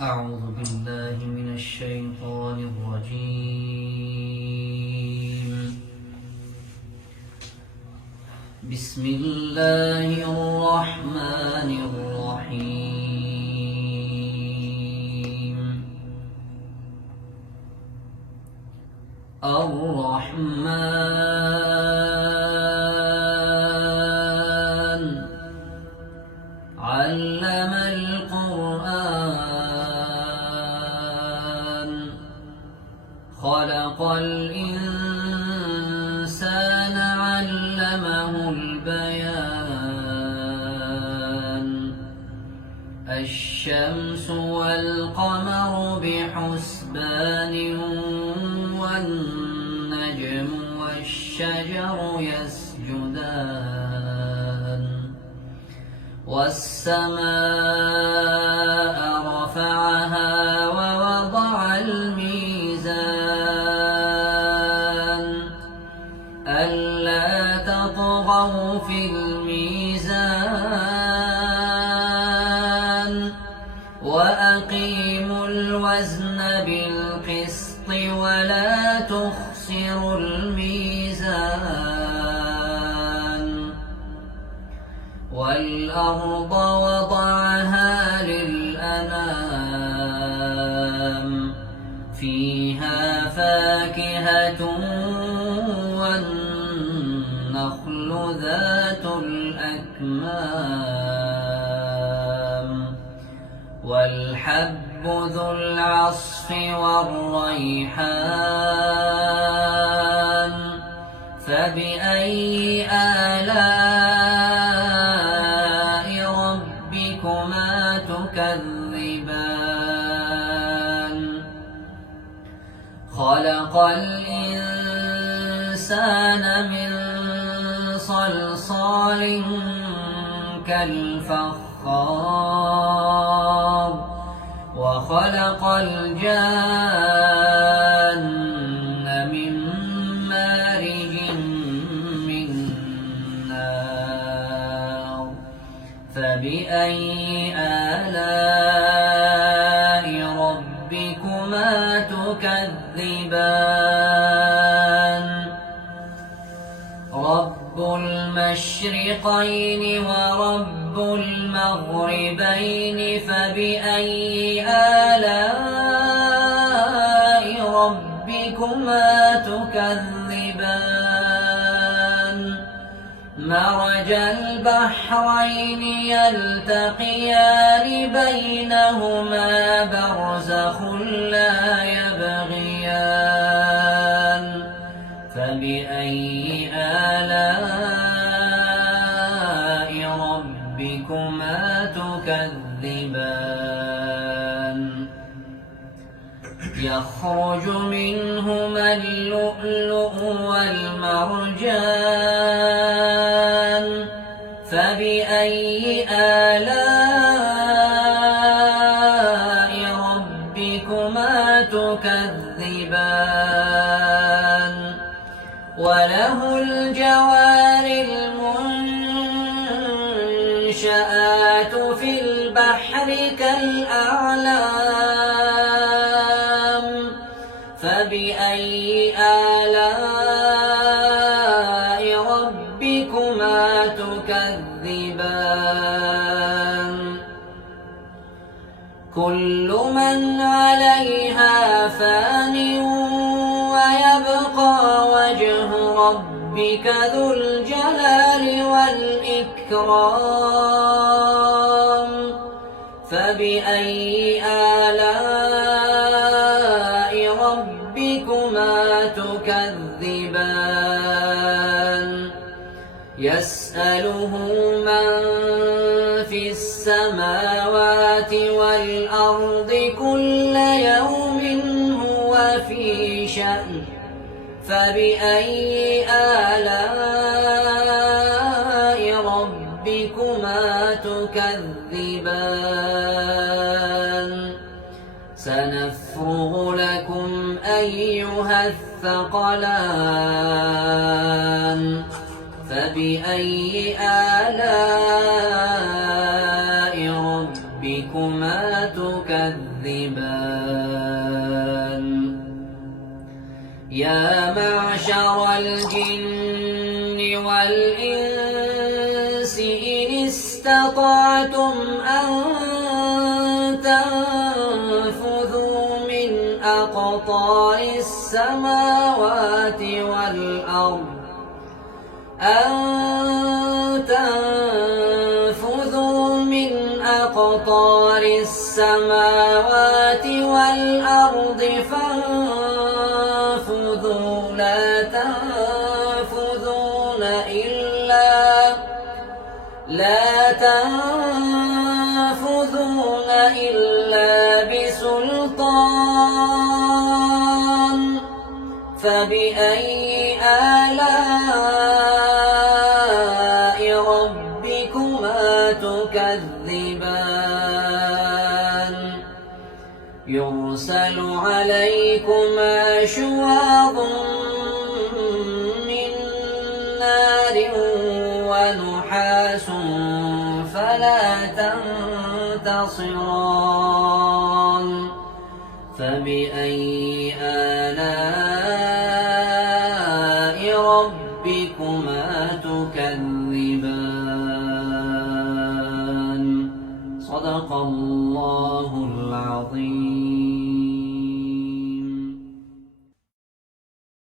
أعوذ بالله من الشيطان الرجيم. بسم الله الرحمن الرحيم. الرحمن علم القرآن خلق الإنسان علمه البيان الشمس والقمر بحسبان والنجم والشجر يسجدان والسماء رفعها ووضع الميزان ألا تطغوا في الميزان وأقيموا الوزن بالقسط ولا تخسروا الميزان والأرض وضعها للأنام فيها فاكهة والنخل ذات الأكمام والحب ذو العصف والريحان فبأي آلاء ربكما تكذبان خلق الإنسان من صلصال كالفخار وخلق الجان من مارج من نار فبأي آلاء ربكما تكذبان رب المشرقين ورب المغربين فبأي آلاء ربكما تكذبان مرج البحرين يلتقيان بينهما برزخ لا يبغيان فبأي آلاء ربكما تكذبان يخرج منهما اللؤلؤ والمرجان فبأي آلاء ربكما تكذبان وله الجوار المنشآت في البحر كالأعلام فبأي آلاء ربكما تكذبان كل من عليها فان ويبقى وجه ربك ذو الجلال والإكرام فبأي آلاء ربكما تكذبان يسأله من في السماوات والأرض كل يوم هو في شأن فبأي آلاء ربكما تكذبان سنفرغ لكم أيها الثقلان فبأي آلاء ربكما تكذبان تكذبان يا معشر الجن والإنس إن استطعتم أن تنفذوا من أقطار السماوات والأرض فانفذوا لا تنفذون إلا بسلطان فبأي آلاء ربكما تكذبان يرسل عليكما شواظ من نار ونحاس فلا تنتصران فبأي آلاء ربكما تكذبان صدق الله العظيم.